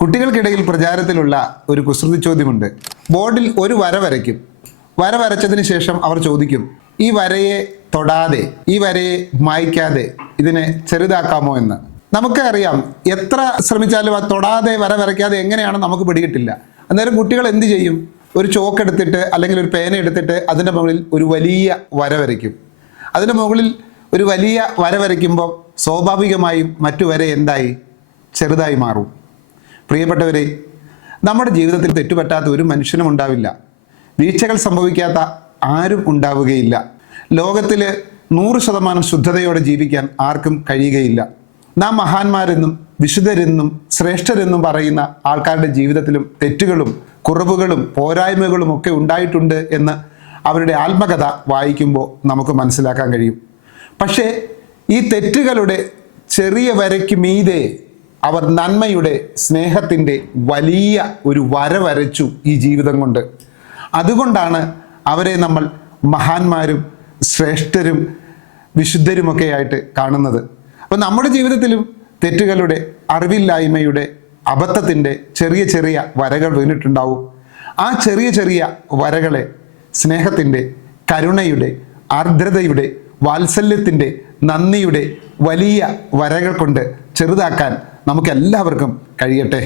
കുട്ടികൾക്കിടയിൽ പ്രചാരത്തിലുള്ള ഒരു കുസൃതി ചോദ്യമുണ്ട്. ബോർഡിൽ ഒരു വര വരയ്ക്കും. വര വരച്ചതിന് ശേഷം അവർ ചോദിക്കും, ഈ വരയെ തൊടാതെ, ഈ വരയെ മായ്ക്കാതെ ഇതിനെ ചെറുതാക്കാമോ എന്ന്. നമുക്ക് അറിയാം, എത്ര ശ്രമിച്ചാലും ആ തൊടാതെ വര വരയ്ക്കാതെ എങ്ങനെയാണ് നമുക്ക് പിടികിട്ടില്ല. അന്നേരം കുട്ടികൾ എന്ത് ചെയ്യും? ഒരു ചോക്ക് എടുത്തിട്ട് അല്ലെങ്കിൽ ഒരു പേന എടുത്തിട്ട് അതിൻ്റെ മുകളിൽ ഒരു വലിയ വര വരയ്ക്കും. അതിൻ്റെ മുകളിൽ ഒരു വലിയ വര വരയ്ക്കുമ്പോൾ സ്വാഭാവികമായും മറ്റു വര എന്തായി? ചെറുതായി മാറും. പ്രിയപ്പെട്ടവരെ, നമ്മുടെ ജീവിതത്തിൽ തെറ്റുപറ്റാത്ത ഒരു മനുഷ്യനും ഉണ്ടാവില്ല. വീഴ്ചകൾ സംഭവിക്കാത്ത ആരും ഉണ്ടാവുകയില്ല. ലോകത്തിൽ 100% ശുദ്ധതയോടെ ജീവിക്കാൻ ആർക്കും കഴിയുകയില്ല. നാം മഹാന്മാരെന്നും വിശുദ്ധരെന്നും ശ്രേഷ്ഠരെന്നും പറയുന്ന ആൾക്കാരുടെ ജീവിതത്തിലും തെറ്റുകളും കുറവുകളും പോരായ്മകളും ഒക്കെ ഉണ്ടായിട്ടുണ്ട് എന്ന് അവരുടെ ആത്മകഥ വായിക്കുമ്പോൾ നമുക്ക് മനസ്സിലാക്കാൻ കഴിയും. പക്ഷേ ഈ തെറ്റുകളുടെ ചെറിയ വരയ്ക്ക് മീതെ അവർ നന്മയുടെ സ്നേഹത്തിൻ്റെ വലിയ ഒരു വര വരച്ചു ഈ ജീവിതം കൊണ്ട്. അതുകൊണ്ടാണ് അവരെ നമ്മൾ മഹാന്മാരും ശ്രേഷ്ഠരും വിശുദ്ധരുമൊക്കെ ആയിട്ട് കാണുന്നത്. അപ്പോൾ നമ്മുടെ ജീവിതത്തിലും തെറ്റുകളുടെ, അറിവില്ലായ്മയുടെ, അബദ്ധത്തിൻ്റെ ചെറിയ ചെറിയ വരകൾ വീണിട്ടുണ്ടാവും. ആ ചെറിയ ചെറിയ വരകളെ സ്നേഹത്തിൻ്റെ, കരുണയുടെ, ആർദ്രതയുടെ, വാത്സല്യത്തിൻ്റെ, നന്ദിയുടെ വലിയ വരകൾ കൊണ്ട് ചെറുതാക്കാൻ നമുക്കെല്ലാവർക്കും കഴിയട്ടെ.